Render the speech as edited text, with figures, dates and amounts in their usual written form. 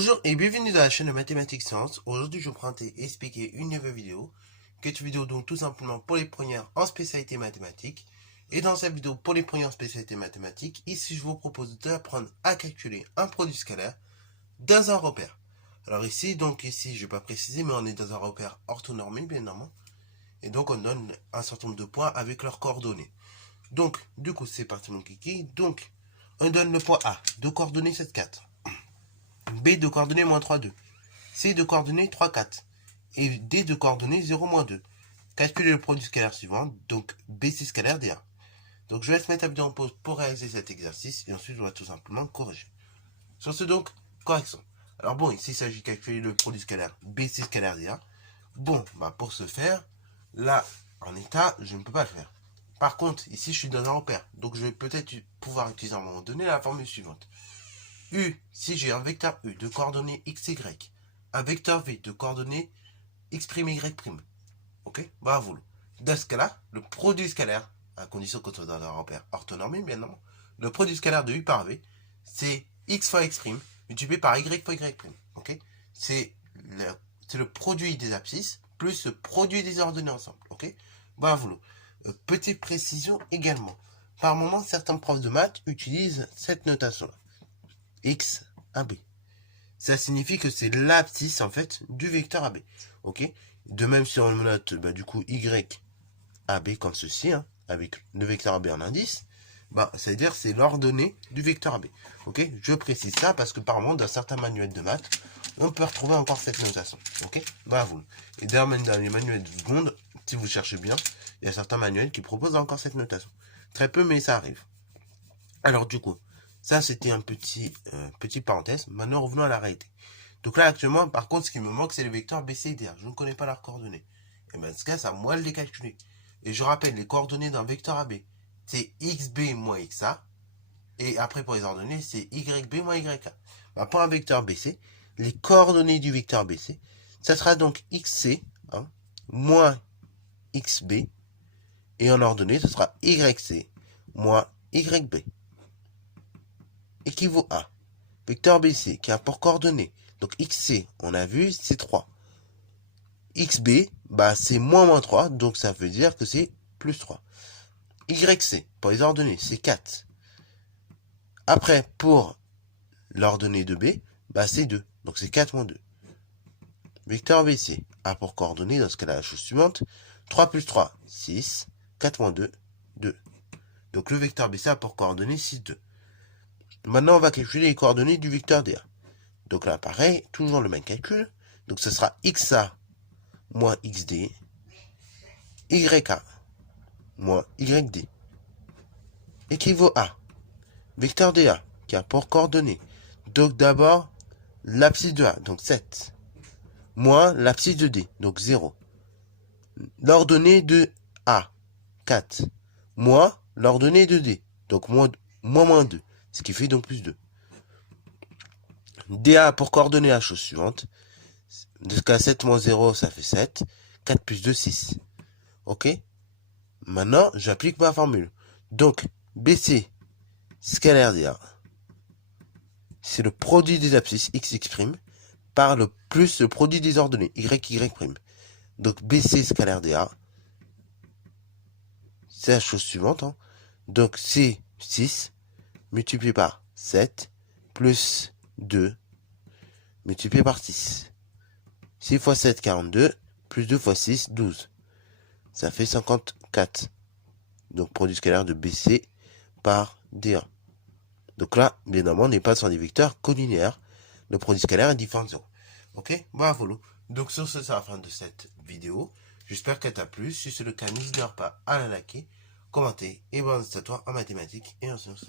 Bonjour et bienvenue dans la chaîne de Mathématiques Sciences. Aujourd'hui, je vais vous expliquer une nouvelle vidéo, qui est une vidéo donc tout simplement pour les premières en spécialité mathématiques. Et dans cette vidéo pour les premières en spécialité mathématiques, ici je vous propose d'apprendre à calculer un produit scalaire dans un repère. Alors ici, je vais pas préciser, mais on est dans un repère orthonormé, bien évidemment. Et donc on donne un certain nombre de points avec leurs coordonnées. Donc, du coup, c'est parti mon kiki. Donc, on donne le point A, de coordonnées 7, 4. B de coordonnées moins 3, 2. C de coordonnées 3, 4. Et D de coordonnées 0, moins 2. Calculez le produit scalaire suivant, donc BC scalaire D1. Donc je vais mettre la vidéo en pause pour réaliser cet exercice et ensuite on va tout simplement corriger. Sur ce donc, correction. Alors bon, ici il s'agit de calculer le produit scalaire BC scalaire D1. Bon, pour ce faire, là, en état, je ne peux pas le faire. Par contre, ici je suis dans un repère, donc je vais peut-être pouvoir utiliser à un moment donné la formule suivante. U, si j'ai un vecteur U de coordonnées x, y, un vecteur V de coordonnées x', y'. Ok, bravo. Dans ce cas-là, le produit scalaire, à condition qu'on soit dans un repère orthonormé, bien évidemment, le produit scalaire de U par V, c'est x fois x' multiplié par y fois y'. Ok, c'est le produit des abscisses plus le produit des ordonnées ensemble. Ok, bravo. Petite précision également. Par moment, certains profs de maths utilisent cette notation-là. X AB. Ça signifie que c'est l'abscisse en fait du vecteur AB. Ok. De même si on note du coup Y AB comme ceci, avec le vecteur AB en indice, ça veut dire c'est l'ordonnée du vecteur AB. Ok. Je précise ça parce que par moment dans certains manuels de maths, on peut retrouver encore cette notation. Ok. Bravo. Et d'ailleurs même dans les manuels de seconde, si vous cherchez bien, il y a certains manuels qui proposent encore cette notation. Très peu, mais ça arrive. Alors du coup, ça c'était un petit parenthèse. Maintenant revenons à la réalité. Donc là actuellement, par contre, ce qui me manque, c'est le vecteur B, C et D. Je ne connais pas leurs coordonnées. Et bien dans ce cas, c'est à moi de les calculer. Et je rappelle, les coordonnées d'un vecteur AB, c'est XB moins XA. Et après pour les ordonnées, c'est YB moins YA. Pour un vecteur BC, les coordonnées du vecteur BC, ça sera donc XC moins XB. Et en ordonnée, ce sera YC moins YB. Équivaut à vecteur BC qui a pour coordonnées, donc XC, on a vu, c'est 3. XB, c'est moins 3, donc ça veut dire que c'est plus 3. YC, pour les ordonnées, c'est 4. Après, pour l'ordonnée de B, c'est 2, donc c'est 4 moins 2. Vecteur BC a pour coordonnées, dans ce cas-là, la chose suivante, 3 plus 3, 6, 4 moins 2, 2. Donc le vecteur BC a pour coordonnées 6, 2. Maintenant, on va calculer les coordonnées du vecteur DA. Donc là, pareil, toujours le même calcul. Donc ce sera XA moins XD, YA moins YD, équivaut à vecteur DA qui a pour coordonnées. Donc d'abord, l'abscisse de A, donc 7, moins l'abscisse de D, donc 0. L'ordonnée de A, 4, moins l'ordonnée de D, donc moins 2, ce qui fait donc plus 2. DA a pour coordonnées la chose suivante. Jusqu'à 7 moins 0, ça fait 7. 4 plus 2, 6. Ok. Maintenant, j'applique ma formule. Donc, BC scalaire DA, c'est le produit des abscisses XX' par le plus le produit des ordonnées YY'. Donc, BC scalaire DA, c'est la chose suivante. Donc, c'est 6 multiplié par 7 plus 2 multiplié par 6. 6 fois 7, 42, plus 2 fois 6, 12. Ça fait 54. Donc, produit scalaire de BC par D1. Donc là, bien évidemment, on n'est pas sur des vecteurs collinéaires. Le produit scalaire est différent de 0. Ok, voilà. Donc sur ce, c'est la fin de cette vidéo. J'espère qu'elle t'a plu. Si c'est le cas, n'hésite pas à la liker, commenter et bonne à toi en mathématiques et en sciences.